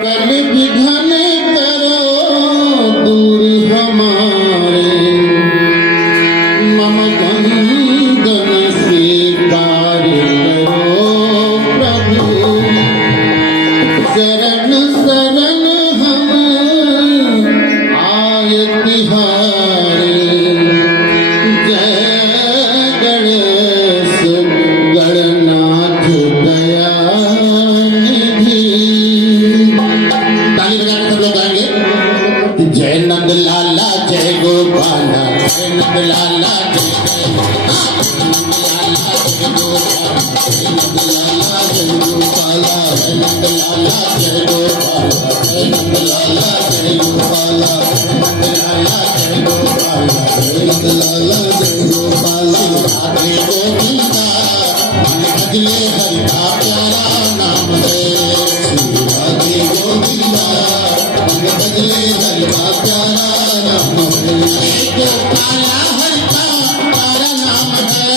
कल विघन करो दूर हमारे, मम बंधन स्वीकार करो प्रभु। शरण शरण हम आय तिहारे, जय गणेश गणनाथ दया निधि। ताली बजा के सब लोग गाएंगे। जय नंद लाला जय गोपाला, जय नंद लाला जय नंद लाला जय गोपाला, जय नंद लाला जय गोपाला, जय नंद लाला जय गोपाला, जय नंद लाला जय गोपाला, नंद लाला जय गोपाला, जय नंद लाला जय गोपाला। राधे गोविंदा मन भजले हरि का प्यारा नाम है, श्री राधे गोविंदा मन भजले हरि का प्यारा नाम है। गोपाला हरि का प्यारा नाम है,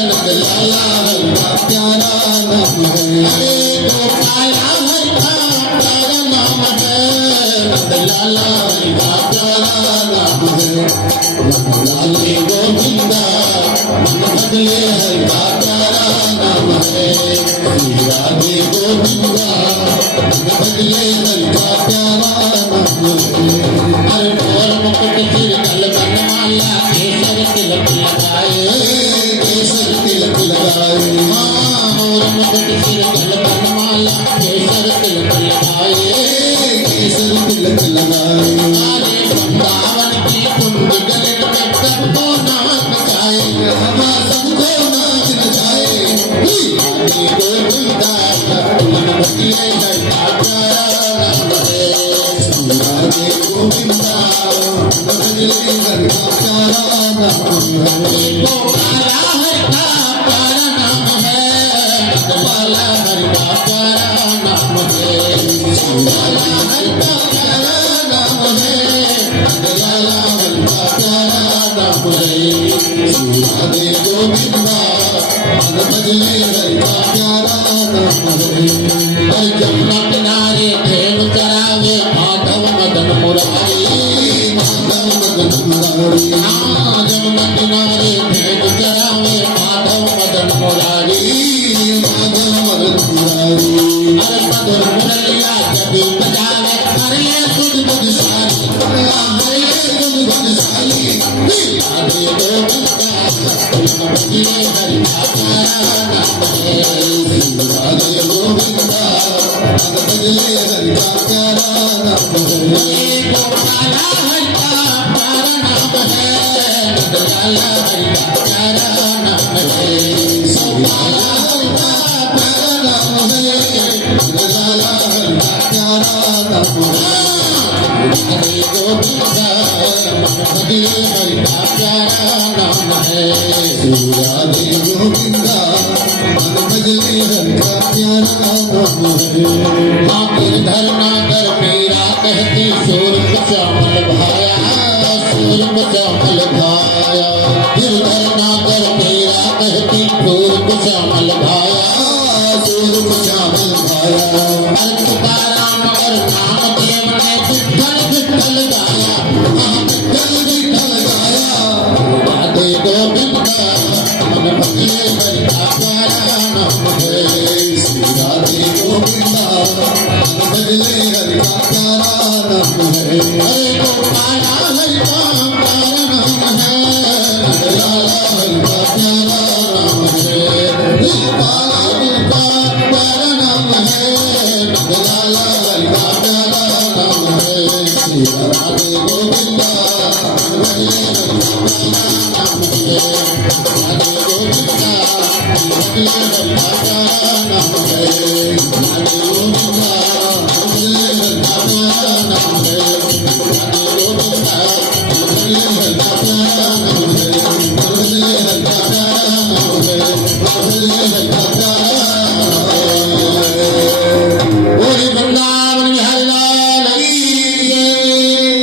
नंद लाला हरि का प्यारा नाम है। अरे गोपाला हरि का प्यारा नाम है, नंद लाला हरि का प्यारा नाम है। राधे गोविंदा मन भजले हरि का प्यारा नाम है, श्री राधे गोविंदा मन भजले हरि का प्यारा नाम है। अरे मोर मुकुट सिर कलकन माला, केसर तिलक लगाए, केसर तिलक लगाए। हाँ मोर मुकुट सिर कलकन माला, केसर तिलक लगाए, केसर तिलक लगाए। अरे वृंदावन की कुंज गलित में सबको नाच नचाए, सबको नाच नचाए। राधे गोविंदा मन भजले हरि का प्यारा नाम है, श्री राधे गोविंदा मन भजले हरि का प्यारा नाम है। गोपाला हरि का प्यारा नाम है, नंदलाला हरि का प्यारा नाम है, श्री लाला हरि का प्यारा नाम है, नंदलाला हरि का प्यारा नाम है। श्री राधे गोविंदा मन भजले हरि का प्यारा नाम है। हर जमुना किनारे भेड़ चरावे, माधव मदन मुरारी, माधव मदन मुरारी। हाँ जमुना किनारे भेड़ चरावे, माधव मदन मुरारी, माधव मदन मुरारी। अरे मधुर मुरलिया जब बजावे, अरे सुध बुधिशाली, अरे सुध बुधिशाली। राधे गोविंदा मन भजले हरि का प्यारा नाम है, राधे गोविंदा मन भजले हरि का प्यारा नाम है। गोपाला हरि का प्यारा नाम है, नंदलाला हरि का प्यारा नाम है। गोपाला हरि का प्यारा नाम है, नंदलाला हरि का प्यारा नाम है। राधे गोविंदा मन भजले हरि का प्यारा नाम है, राधे गोविंदा मन भजले हरि का प्यारा नाम है। हाँ गिरधर नागर मीरा कहती, सूरज श्यामल भाया, सूरज श्यामल भाया। गिरधर नागर मीरा कहती, सूरज श्यामल भाया, सूरज श्यामल भाया। तुकाराम और नामदेव ने विठ्ठल विठ्ठल गाया, हाँ विठ्ठल विठ्ठल गाया। राधे गोविंदा मन भजले हरि का प्यारा नाम है, श्री राधे गोविंदा मन भजले हरि का प्यारा नाम है। अरे गोपाला हरि का प्यारा नाम है, नंदलाला हरि का प्यारा नाम है। गोपाला का प्यारा नाम है, नंदलाला हरि का प्यारा नाम है, श्री राधे गोविंदा मन भजले हरि का प्यारा नाम है। राधे गोविंदा मन भजले हरि का प्यारा नाम है।